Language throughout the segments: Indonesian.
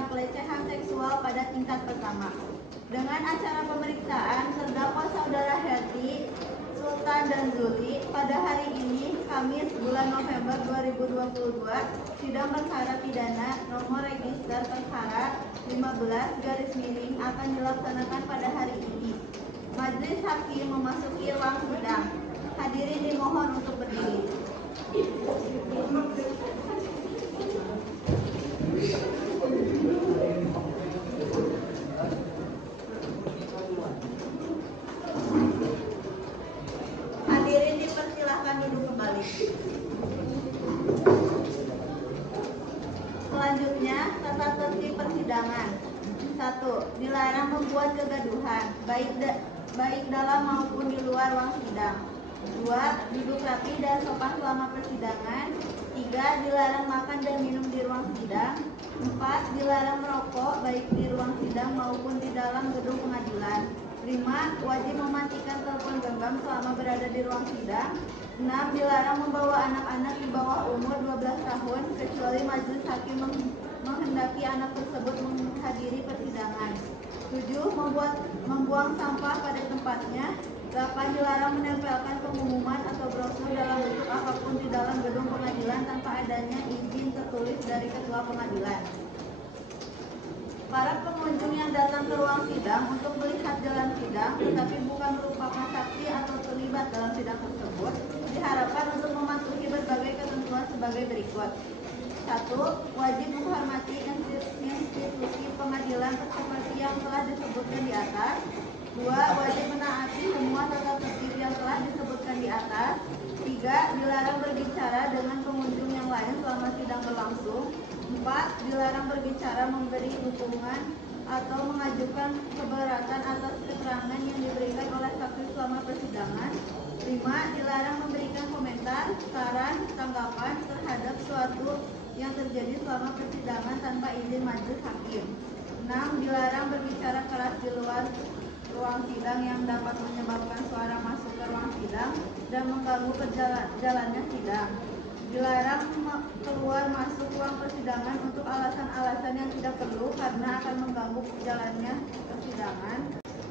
tentang pelecehan seksual pada tingkat pertama. Dengan acara pemeriksaan terdakwa saudara Herdi, Sultan dan Zuli pada hari ini, Kamis bulan November 2022, sidang perkara pidana nomor register perkara 15 akan dilaksanakan pada hari ini. Majelis hakim memasuki ruang sidang. Hadirin dimohon untuk berdiri. Hadirin dipersilahkan duduk kembali. Selanjutnya, tata tertib persidangan. 1. Dilarang membuat kegaduhan, baik dalam maupun di luar ruang sidang. 2. Duduk rapi dan sopan selama persidangan. 3. Dilarang makan dan minum di ruang sidang. 4. Dilarang merokok baik di ruang sidang maupun di dalam gedung pengadilan. 5. Wajib mematikan telepon genggam selama berada di ruang sidang. 6. Dilarang membawa anak-anak di bawah umur 12 tahun kecuali majelis hakim menghendaki anak tersebut menghadiri persidangan. 7. Membuang sampah pada tempatnya. 8. Dilarang menempelkan pengumuman atau brosur dalam bentuk apapun di dalam gedung pengadilan tanpa adanya izin tertulis dari ketua pengadilan. Para pengunjung yang datang ke ruang sidang untuk melihat jalan sidang tetapi bukan merupakan saksi atau terlibat dalam sidang tersebut diharapkan untuk mematuhi berbagai ketentuan sebagai berikut. 1. Wajib menghormati institusi pengadilan seperti yang telah disebutkan di atas. 2. Wajib menaati semua tata tertib yang telah disebutkan di atas. 3. Dilarang berbicara dengan pengunjung yang lain selama sidang berlangsung. 4. Dilarang berbicara, memberi dukungan atau mengajukan keberatan atas keterangan yang diberikan oleh saksi selama persidangan. 5. Dilarang memberikan komentar, saran, tanggapan terhadap suatu yang terjadi selama persidangan tanpa izin majelis hakim. 6. Dilarang berbicara keras di luar ruang sidang yang dapat menyebabkan suara masuk ke ruang sidang dan mengganggu jalannya sidang. Dilarang keluar masuk ruang persidangan untuk alasan-alasan yang tidak perlu karena akan mengganggu jalannya persidangan.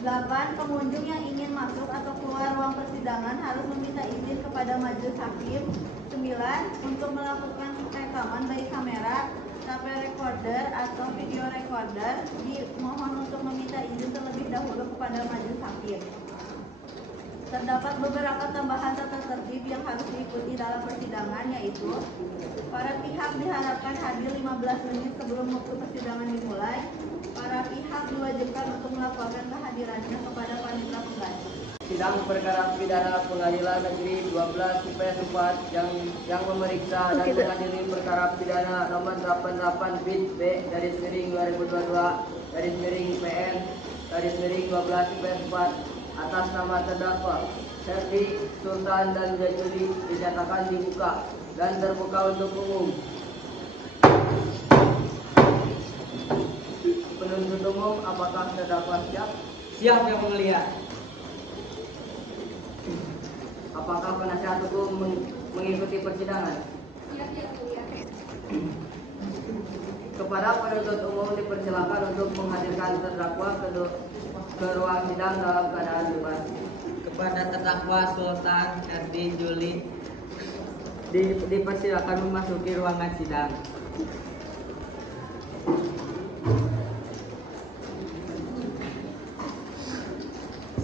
8. Pengunjung yang ingin masuk atau keluar ruang persidangan harus meminta izin kepada majelis hakim. 9. Untuk melakukan rekaman baik kamera, tape recorder atau video recorder, dimohon untuk meminta izin terlebih dahulu kepada majelis hakim. Terdapat beberapa tambahan tata tertib yang harus diikuti dalam persidangan, yaitu para pihak diharapkan hadir 15 menit sebelum waktu persidangan dimulai. Para pihak diwajibkan untuk melaporkan kehadirannya kepada panitia pengganti. Sidang perkara pidana Pengadilan Negeri 12 IPS 4 yang memeriksa dan mengadili perkara pidana nomor 88 B garis miring 2022 garis miring PN garis miring 12 IPS 4 atas nama terdakwa Herdi, Sultan dan Zuli dinyatakan dibuka dan terbuka untuk umum. Penuntut umum, apakah terdakwa siap? Siap, Yang Mulia. Apakah penasihat hukum mengikuti persidangan? Siap, Yang Mulia. Kepada penuntut umum dipersilakan untuk menghadirkan terdakwa ke ruang sidang dalam keadaan bebas. Kepada terdakwa Sultan Herdi Zuli Dipersilakan memasuki ruangan sidang.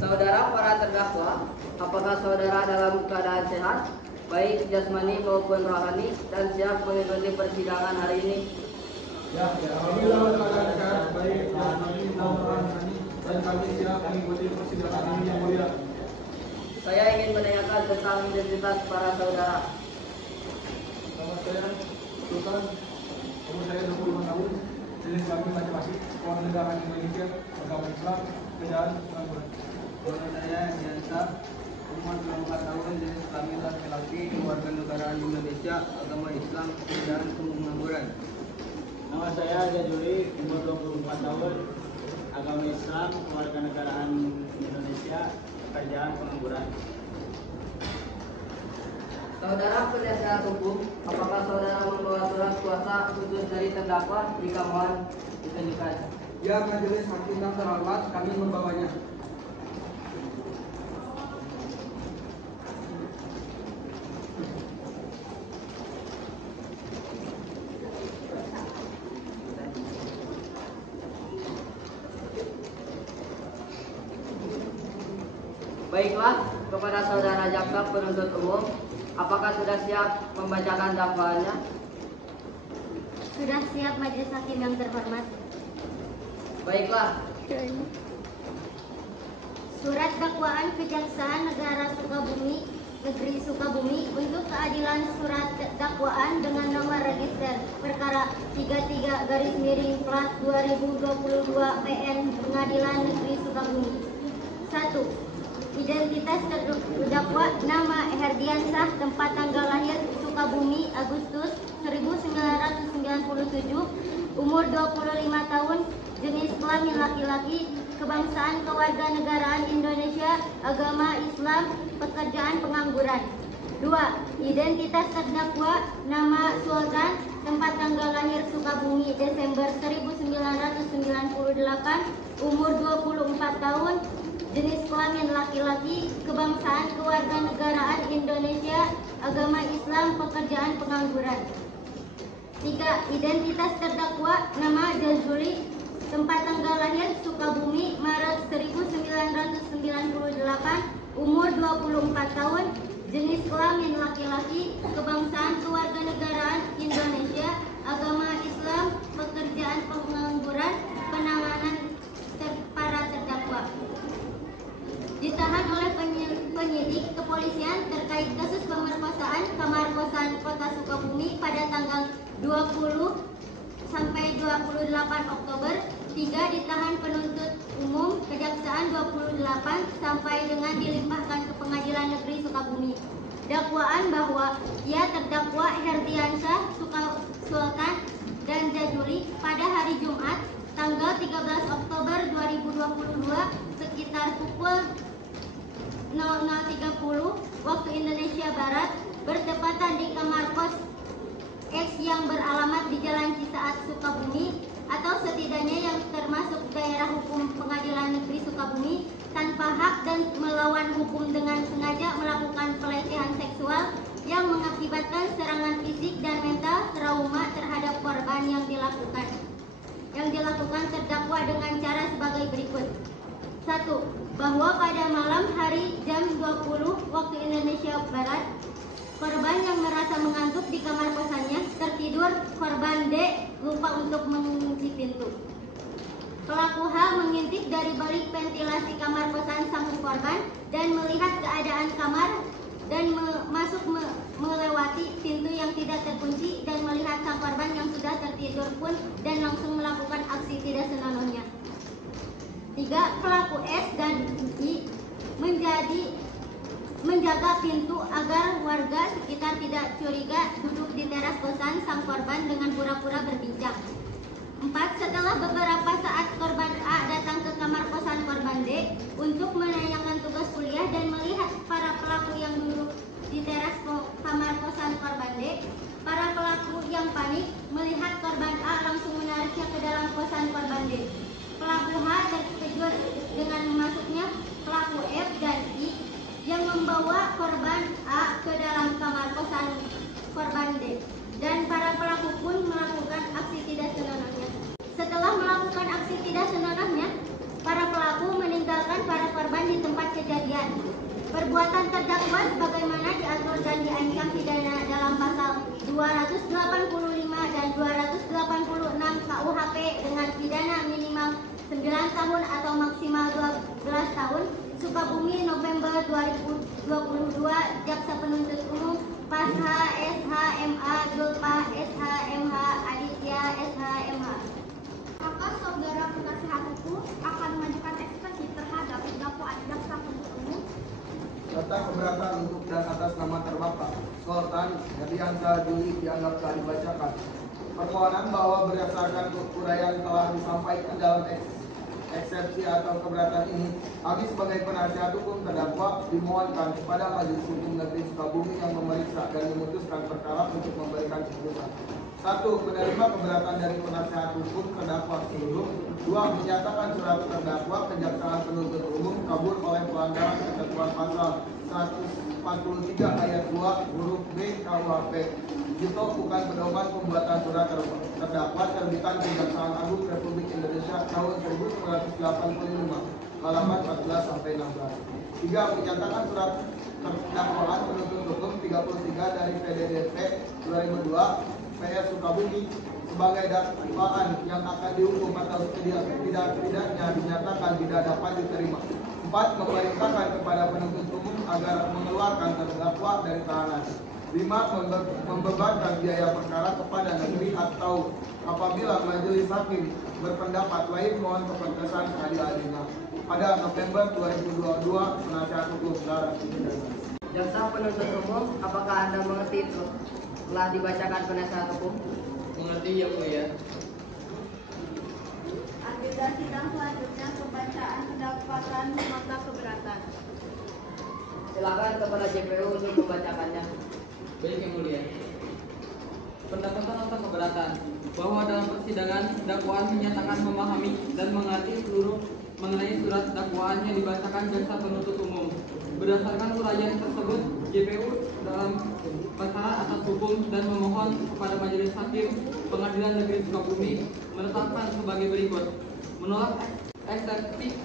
Saudara para terdakwa, apakah saudara dalam keadaan sehat, baik jasmani maupun rohani, dan siap mengikuti persidangan hari ini? Ya, kami dalam keadaan sehat, baik jasmani maupun rohani, dan kami siap mengikuti persidangan ini yang mulia. Saya ingin menanyakan tentang identitas para saudara. Nama saya Sultan, umur saya 25 tahun, jenis kelamin laki-laki, warga negara Indonesia, agama Islam, kerjaan pengangguran. Nama saya Diansa, umur 24 tahun, jenis kelamin laki-laki, warga negara Indonesia, agama Islam, kerjaan pengangguran. Nama saya Jajuli, umur 24 tahun, agama Islam, kewarganegaraan Indonesia, pekerjaan pengangguran. Saudara penasihat hukum, apakah saudara membawa surat kuasa khusus dari terdakwa? Jika mohon ditunjukkan. Ya, majelis hakim yang terhormat, kami membawanya. Baiklah, kepada saudara jaksa penuntut umum, apakah sudah siap membacakan dakwaannya? Sudah siap majelis hakim yang terhormat. Baiklah, Surat dakwaan Kejaksaan Negara Sukabumi, Negeri Sukabumi untuk keadilan surat dakwaan dengan nomor register perkara 33/2022 PN Pengadilan Negeri Sukabumi. 1. Identitas terdakwa nama Herdiansyah, tempat tanggal lahir Sukabumi, Agustus 1997, umur 25 tahun, jenis kelamin laki-laki, kebangsaan kewarganegaraan Indonesia, agama Islam, pekerjaan pengangguran. 2. Identitas terdakwa nama Sultan, tempat tanggal lahir Sukabumi, Desember 1998, umur 24 tahun, jenis kelamin laki-laki, kebangsaan kewarganegaraan Indonesia, agama Islam, pekerjaan pengangguran. 3. Identitas terdakwa nama Jazuli, tempat tanggal lahir Sukabumi, Maret 1998, umur 24 tahun, jenis kelamin laki-laki, kebangsaan kewarganegaraan Indonesia, agama Islam, pekerjaan pengangguran. Penanganan para terdakwa ditahan oleh penyidik kepolisian terkait kasus pemerkosaan kamar kosan Kota Sukabumi pada tanggal 20 sampai 28 Oktober. 3. Ditahan penuntut umum Kejaksaan 28 sampai dengan dilimpahkan ke Pengadilan Negeri Sukabumi. Dakwaan bahwa ia terdakwa Herdiansyah Sultan dan Jazuli pada hari Jumat tanggal 13 Oktober 2022 sekitar pukul 00.30 waktu Indonesia Barat bertepatan di kamar kos X yang beralamat di Jalan Cisaat, Sukabumi, atau setidaknya yang termasuk daerah hukum Pengadilan Negeri Sukabumi, tanpa hak dan melawan hukum dengan sengaja melakukan pelecehan seksual yang mengakibatkan serangan fisik dan mental trauma terhadap korban yang dilakukan terdakwa dengan cara sebagai berikut. 1. Bahwa pada malam hari jam 20 waktu Indonesia Barat, korban yang merasa mengantuk di kamar kosannya tertidur. Korban D lupa untuk mengunci pintu. Pelaku H mengintip dari balik ventilasi kamar kosan sang korban dan melihat keadaan kamar dan melewati pintu yang tidak terkunci dan melihat sang korban yang sudah tertidur pun dan langsung melakukan aksi tidak senonohnya. 3. Pelaku S dan I menjaga pintu agar warga sekitar tidak curiga duduk di teras kosan sang korban dengan pura-pura berbincang. 4. Setelah beberapa saat korban A datang ke kamar kosan korban D untuk menanyakan tugas kuliah dan melihat para pelaku yang duduk di teras kamar kosan korban D, para pelaku yang panik melihat korban A langsung menariknya ke dalam kosan korban D. Pelaku H terkejut dengan masuknya pelaku F dan I yang membawa korban A ke dalam kamar kosan korban D, dan para pelaku pun melakukan aksi tidak senonohnya. Setelah melakukan aksi tidak senonohnya, para pelaku meninggalkan para korban di tempat kejadian. Perbuatan terdakwa sebagaimana diatur dan diancam pidana dalam pasal 285 dan 286 KUHP dengan pidana minimal 9 tahun atau maksimal 12 tahun. Sukabumi, November 2022. Jaksa penuntut umum Pasha SHMA Julpa SHMH Aditya SHMH. Maka saudara penasihat hukum akan mengajukan ekspresi terhadap dakwaan jaksa penuntut umum Serta keberatan untuk dan atas nama terdakwa Sultan Herdiansyah Juli dianggap telah dibacakan. Permohonan bahwa berdasarkan uraian telah disampaikan dalam eksepsi atau keberatan ini, kami sebagai penasihat hukum terdakwa dimohonkan kepada Majelis Hukum Negeri Sukabumi yang memeriksa dan memutuskan perkara untuk memberikan putusan. 1. Menerima keberatan dari penasihat hukum terdakwa seluruh. 2. Menyatakan surat terdakwa kejaksaan penuntut umum kabur oleh pelanggaran ketentuan pasal 143 ayat 2 huruf B KUHP. Jito bukan pedoman pembuatan surat terdakwa terbitan Kejaksaan Agung Republik Indonesia tahun 1985 halaman 14 sampai 16. 3. Menyatakan surat dakwaan penuntut hukum 33 dari PDDP 2002 PS Sukabumi sebagai dakwaan yang akan dihukum atau tidak-tidaknya dinyatakan tidak dapat diterima. 4. Memerintahkan kepada penuntut umum agar mengeluarkan terdakwa dari tahanan. 5. Membebankan biaya perkara kepada negeri atau apabila majelis hakim berpendapat lain mohon keputusan seadil-adilnya. Pada November 2022, penasihat hukum saudara. Jaksa penuntut umum, apakah Anda mengerti itu? Telah dibacakan penasihat hukum? Mengerti ya Mulia. Agenda sidang selanjutnya pembacaan dakwaan nota keberatan. Silakan kepada JPU untuk membacakannya. Baik yang Mulia. Pendapatan nota keberatan bahwa dalam persidangan dakwaan menyatakan memahami dan mengerti seluruh mengenai surat dakwaan yang dibacakan jaksa penuntut umum. Berdasarkan uraian tersebut, JPU dalam perkara atas hukum dan memohon kepada Majelis Hakim Pengadilan Negeri Sukabumi menetapkan sebagai berikut: menolak eksepsi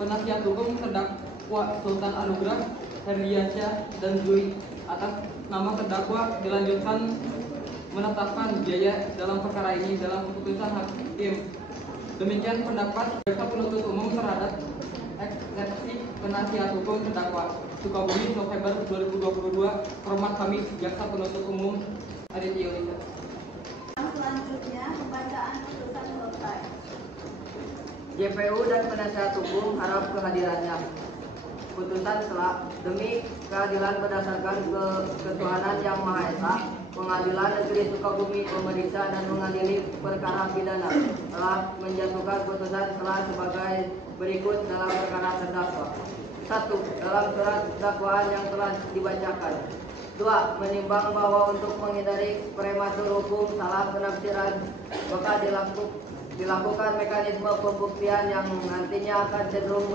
penasihat hukum terdakwa Sultan Anugrah, Herdiansyah dan Zui atas nama terdakwa, dilanjutkan menetapkan biaya dalam perkara ini dalam keputusan hakim. Demikian pendapat jaksa penuntut umum terhadap eksepsi penasihat hukum terdakwa Sukabumi November 2022. Hormat kami jaksa penuntut umum Aditya Yulisa. Selanjutnya pembacaan putusan selesai. JPU dan penasihat hukum harap kehadirannya. Putusan telah demi keadilan berdasarkan ketuhanan yang Maha Esa, Pengadilan Negeri Sukabumi memeriksa dan mengadili perkara pidana telah menjatuhkan putusan telah sebagai berikut dalam perkara terdakwa. 1. Dalam surat dakwaan yang telah dibacakan. 2. Menimbang bahwa untuk menghindari prematur hukum salah penafsiran maka dilakukan mekanisme pembuktian yang nantinya akan cenderung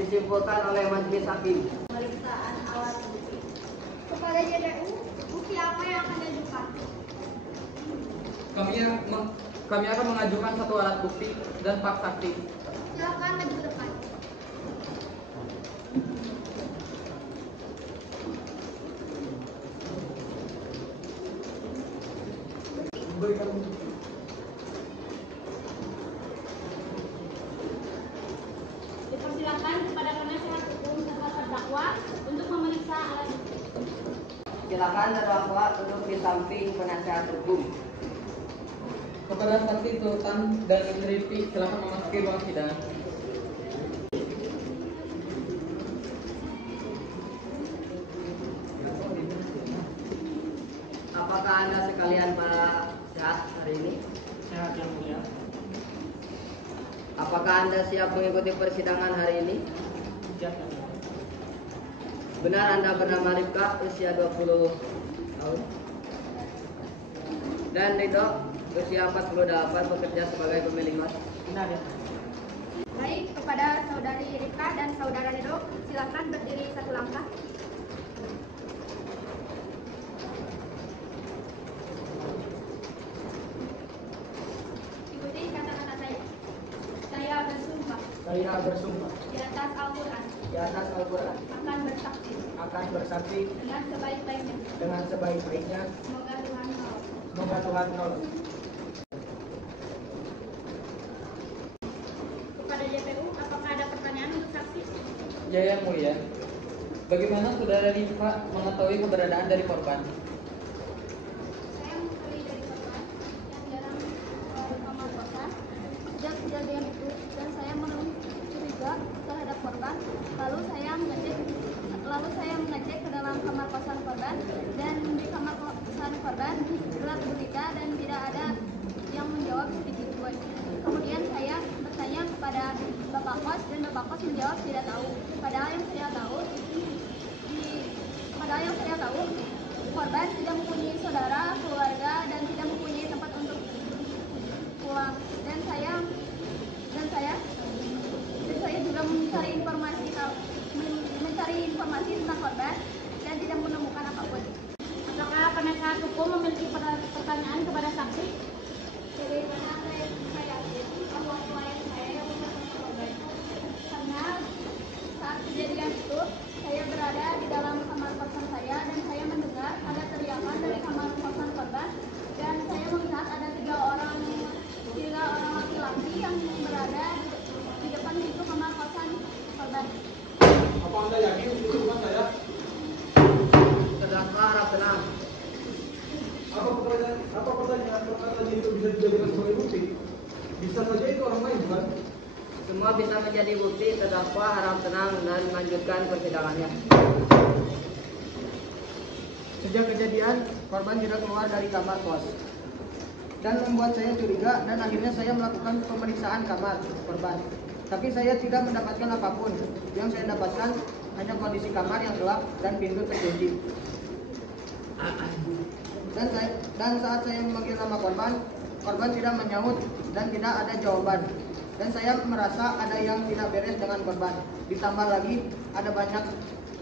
disimpulkan oleh majelis hakim. Pemeriksaan alat bukti. Kepada JPU, bukti apa yang akan diajukan? Kami akan mengajukan satu alat bukti dan 4 saksi. Silakan maju ke depan. Dipersilakan kepada penasihat hukum serta terdakwa untuk memeriksa alat bukti. Silakan terdakwa duduk di samping penasihat hukum. Kepada saksi Sultan dan Rifki, silakan memasuki ruang sidang. Apakah Anda sekalian para sehat hari ini? Sehat yang mulia. Apakah Anda siap mengikuti persidangan hari ini? Siap yang mulia. Benar Anda bernama Rifka, usia 20 tahun. Dan Ridho, usia 48, bekerja sebagai pemilik kos. Benar ya. Baik, kepada saudari Rika dan saudara Ridho, silakan berdiri satu langkah. Ikuti kata-kata saya. Saya bersumpah Saya bersumpah di atas Al-Quran di atas Al-Quran akan bersaksi akan bersaksi dengan sebaik-baiknya. dengan sebaik-baiknya. Semoga Tuhan menolong. Semoga Tuhan menolong. Kepada JPU, apakah ada pertanyaan untuk saksi? Ya yang mulia. Bagaimana saudara Rifka mengetahui keberadaan dari korban? Saya mengetahui dari korban yang jarang di kamar kosan. Sejak kejadian itu dan saya curiga terhadap korban. Lalu saya mengecek ke dalam kamar kosan korban dan di kamar kosan korban gelap gulita dan tidak ada yang menjawab sedikit pun. Kemudian saya bertanya Pos menjawab tidak tahu. Padahal yang saya tahu, korban tidak mempunyai saudara, keluarga, dan tidak mempunyai tempat untuk pulang. Dan saya juga mencari informasi tentang korban dan tidak menemukan apapun. Apakah penasihat hukum memiliki pertanyaan kepada saksi? Bagaimana saya yakin bahwa klien saya yang memenuhi korban? Karena saat kejadian itu saya berada di dalam kamar kosan saya dan saya mendengar ada teriakan dari kamar kosan korban dan saya melihat ada tiga orang laki-laki yang berada di depan pintu kamar kosan korban. Apa Anda yakin itu bukan saya? Terdakwa harap tenang. Apa pertanyaan perkataan itu bisa dijadikan sebagai bukti? Bisa saja itu orang lain, bukan? Semua bisa menjadi bukti. Terdakwa harap tenang dan melanjutkan persidangannya. Sejak kejadian, korban tidak keluar dari kamar kos dan membuat saya curiga, dan akhirnya saya melakukan pemeriksaan kamar korban. Tapi saya tidak mendapatkan apapun. Yang saya dapatkan hanya kondisi kamar yang gelap dan pintu terkunci. Dan saat saya memanggil nama korban tidak menyaut dan tidak ada jawaban. Dan saya merasa ada yang tidak beres dengan korban. Ditambah lagi ada banyak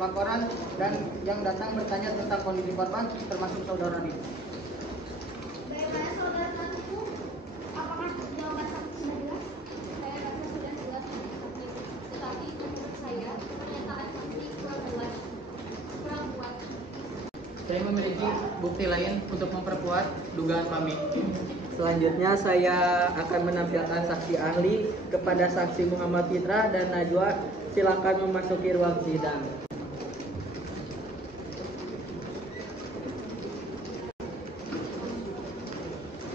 laporan dan yang datang bertanya tentang kondisi korban, termasuk saudara Adi. Bagaimana saudara satuku? Apakah jawaban saksi sudah jelas? Saya rasa sudah jelas, tetapi menurut saya pernyataan saksi kurang kuat. Saya memiliki bukti lain untuk memperkuat dugaan kami. Selanjutnya saya akan menampilkan saksi ahli kepada saksi Muhammad Fitra dan Najwa. Silakan memasuki ruang sidang.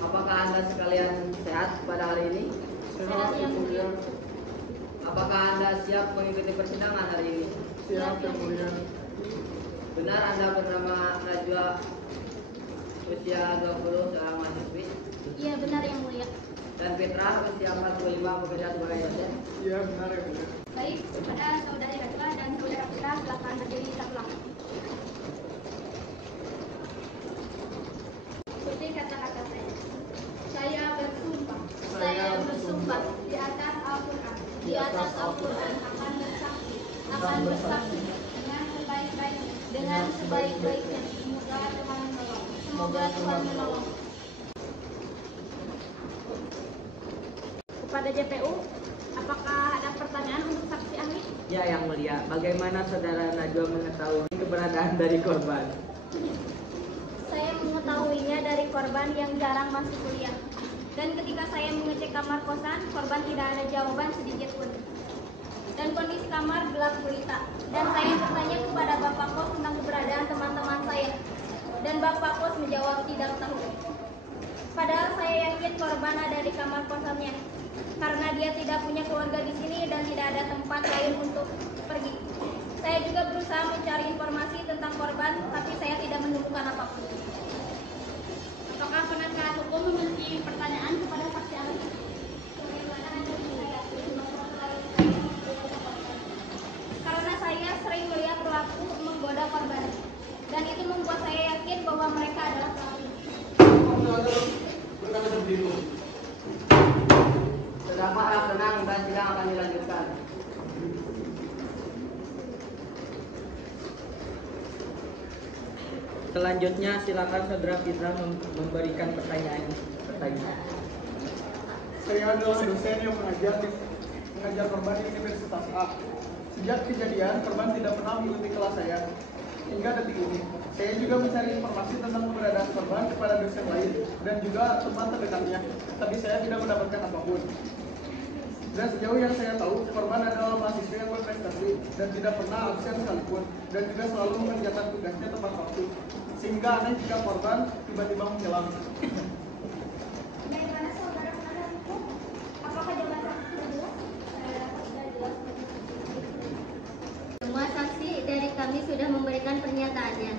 Apakah Anda sekalian sehat pada hari ini? Sehat yang mulia. Apakah Anda siap mengikuti persidangan hari ini? Siap yang mulia. Benar Anda bernama Najwa, usia 20, seorang mahasiswi, Iya benar yang mulia. dan Fitra, usia 45, bekerja sebagai dosen? Iya, benar ya, benar. Baik, kepada saudari Najwa dan saudara Fitra silakan berdiri satu langkah. Seperti kata-kata saya bersumpah di atas Al-Quran akan bersaksi dengan sebaik-baiknya. Semoga Tuhan menolong. Kepada JPU, apakah ada pertanyaan untuk saksi ahli? Ya, yang mulia. Bagaimana saudara Najwa mengetahui keberadaan dari korban? Saya mengetahuinya dari korban yang jarang masuk kuliah. Dan ketika saya mengecek kamar kosan, korban tidak ada jawaban sedikit pun. Dan kondisi kamar gelap gulita. Dan saya bertanya kepada Bapak Kos tentang keberadaan teman-teman saya. Dan Bapak Kos menjawab tidak tahu. Padahal saya yakin korban ada di kamar kosannya. Karena dia tidak punya keluarga di sini dan tidak ada tempat lain untuk pergi. Saya juga berusaha mencari informasi tentang korban, tapi saya tidak menemukan apapun. Apakah penasihat hukum memiliki pertanyaan kepada saksi ahli? Bagaimana Anda bisa yakin bahwa klien saya menggoda korban? Karena saya sering melihat pelaku menggoda korban, dan itu membuat saya yakin bahwa mereka adalah pelaku. Berkata seperti itu. Terdakwa harap tenang dan sidang akan dilanjutkan. Selanjutnya silakan saudara Fitra memberikan pertanyaan. Saya adalah dosen yang mengajar korban di Universitas A. Sejak kejadian, korban tidak pernah mengikuti kelas saya. Hingga detik ini, saya juga mencari informasi tentang keberadaan korban kepada dosen lain dan juga teman terdekatnya, tapi saya tidak mendapatkan apapun. Dan sejauh yang saya tahu, korban adalah mahasiswa yang berprestasi dan tidak pernah absen sekalipun, dan juga selalu mengerjakan tugasnya tepat waktu. Sehingga aneh jika korban tiba-tiba menghilang. Bagaimana saudara penasihat hukum? Apakah jawaban saksi sudah jelas? Saya rasa sudah jelas. Semua saksi dari kami sudah memberikan pernyataannya.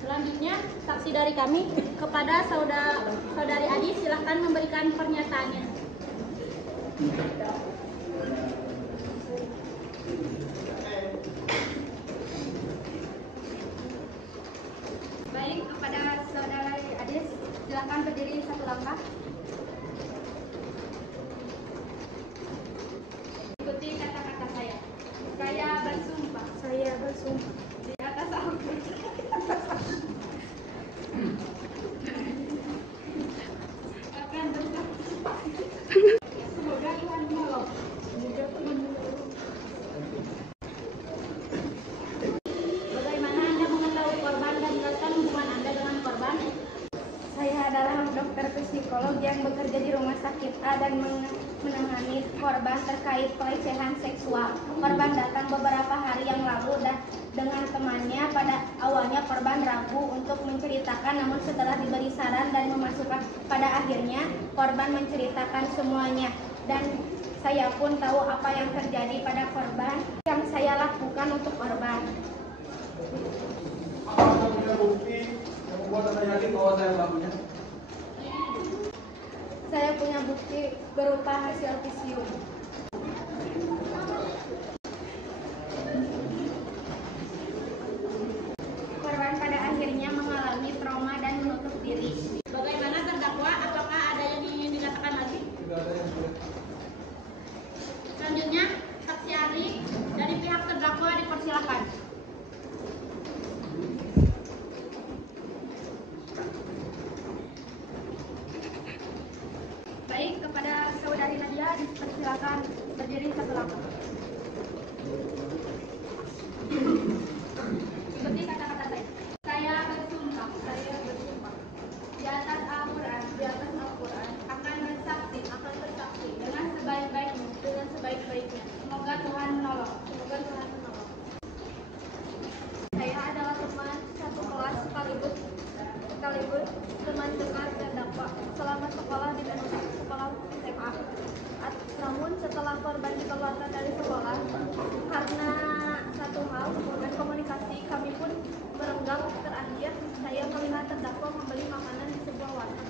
Selanjutnya, saksi dari kami kepada saudari Adi silahkan memberikan pernyataannya. bersumpah. Di atas Al-Quran. Akan bersaksi. Semoga Tuhan menolong. Semoga Tuhan menolong. Bagaimana Anda mengetahui korban dan menjelaskan hubungan Anda dengan korban? Saya adalah dokter psikolog yang bekerja di rumah sakit A dan menangani korban terkait pelecehan seksual. Korban datang beberapa hari yang lalu dengan temannya. Pada awalnya korban ragu untuk menceritakan, namun setelah diberi saran dan memasukkan, pada akhirnya korban menceritakan semuanya. Dan saya pun tahu apa yang terjadi pada korban, yang saya lakukan untuk korban. Apakah Anda punya bukti yang membuat Anda yakin bahwa saya pelakunya? Saya punya bukti berupa hasil visium. Korban pada akhirnya mengalami trauma dan menutup diri. Bagaimana terdakwa? Apakah ada yang ingin dikatakan lagi? Tidak ada yang boleh. Selanjutnya, saksi ahli dari pihak terdakwa dipersilakan. Baik, kepada saudari Nadia dipersilakan berdiri satu langkah. Seperti kata-kata saya. Saya bersumpah di atas Al-Quran akan bersaksi dengan sebaik-baiknya. Semoga Tuhan menolong. Saya adalah teman satu kelas sekaligus teman dekat terdakwa selama sekolah di sekolah SMA. Namun setelah korban dikeluarkan dari sekolah karena satu hal dan komunikasi, kami pun merenggang. Terakhir saya melihat terdakwa membeli makanan di sebuah warteg.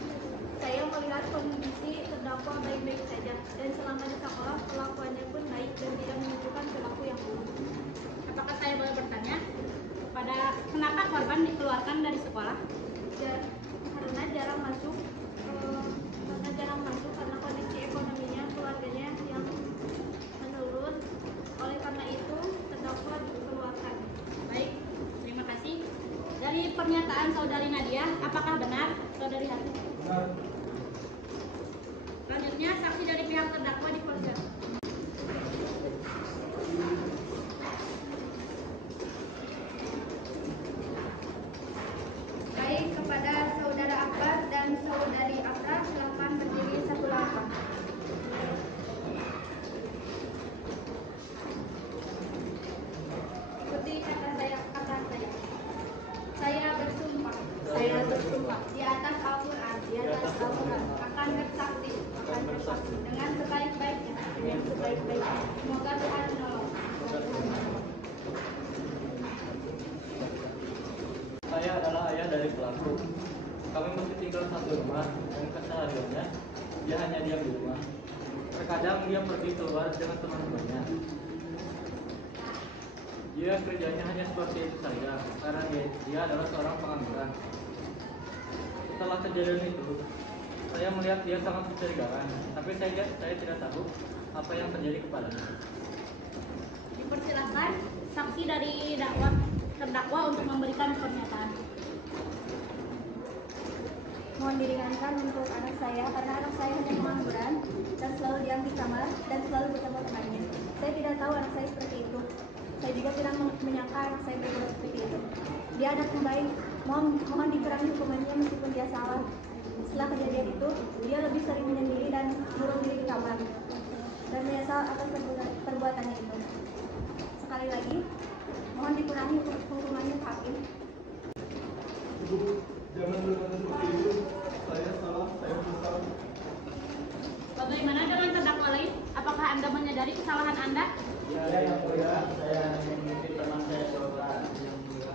Saya melihat kondisi terdakwa baik-baik saja, dan selama di sekolah kelakuannya pun baik dan tidak menunjukkan perilaku yang buruk. Apakah saya boleh bertanya kenapa korban dikeluarkan dari sekolah? Karena jarang masuk karena kondisi ekonominya keluarganya yang menurun. Oleh karena itu terdakwa dikeluarkan. Baik, terima kasih. Dari pernyataan saudari Nadia, apakah benar saudari Hati? Benar. Selanjutnya, saksi dari pihak terdakwa dipersilakan. Baik, kepada saudara Akbar dan saudari Afra, silakan berdiri satu langkah. Seperti kata saya. Saya bersumpah di atas Al-Quran akan bersaksi dengan sebaik-baiknya. Semoga Tuhan menolong. Saya adalah ayah dari pelaku. Kami mesti tinggal satu rumah dan kesehariannya dia hanya diam di rumah. Terkadang dia pergi keluar dengan teman-temannya. Dia kerjanya hanya seperti itu saja karena dia adalah seorang pengangguran. Setelah kejadian itu, saya melihat dia sangat mencurigakan, tapi saya tidak tahu apa yang terjadi kepadanya. Dipersilakan saksi dari terdakwa untuk memberikan pernyataan. Mohon diringankan untuk anak saya, karena anak saya hanya pengangguran dan selalu diam di kamar dan selalu bertemu temannya. Saya tidak tahu anak saya seperti itu. Saya juga tidak menyangka anak saya berbuat seperti itu. Dia anak yang baik. Mohon dikurangi hukumannya meskipun dia salah. Setelah kejadian itu, dia lebih sering menyendiri dan mengurung diri di kamar dan menyesal atas perbuatannya itu. Sekali lagi, mohon dikurangi hukumannya, Pak Hakim. Ibu, jangan berkata seperti itu. Saya salah, saya menyesal. Bagaimana dengan terdakwa lain? Apakah Anda menyadari kesalahan Anda? Ya, yang mulia, saya hanya mengikuti teman saya seorang yang mulia.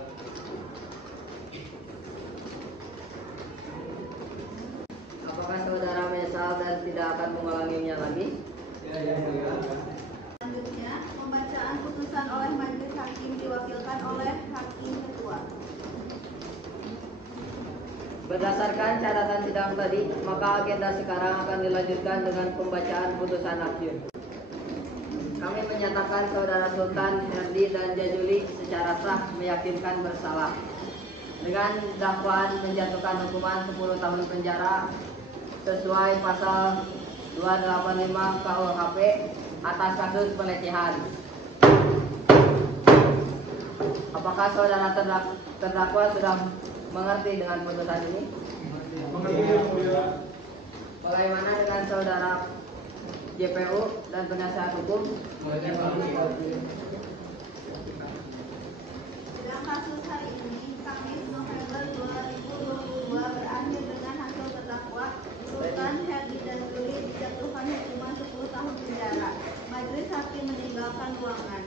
Apakah saudara menyesal dan tidak akan mengulanginya lagi? Ya, yang mulia. Selanjutnya, pembacaan putusan oleh majelis hakim diwakilkan oleh hakim ketua. Berdasarkan catatan sidang tadi, maka agenda sekarang akan dilanjutkan dengan pembacaan putusan hakim. Kami menyatakan saudara Sultan, Herdi, dan Jajuli secara sah meyakinkan bersalah dengan dakwaan menjatuhkan hukuman 10 tahun penjara sesuai pasal 285 KUHP atas kasus pelecehan. Apakah saudara terdakwa sudah mengerti dengan putusan ini? Mengerti yang mulia. Bagaimana dengan saudara JPU dan penasihat hukum? Sidang kasus hari ini, Kamis November 2022 berakhir dengan hasil terdakwa Sultan, Herdi, dan Juli dijatuhkan hukuman 10 tahun penjara. Majelis hakim meninggalkan ruangan.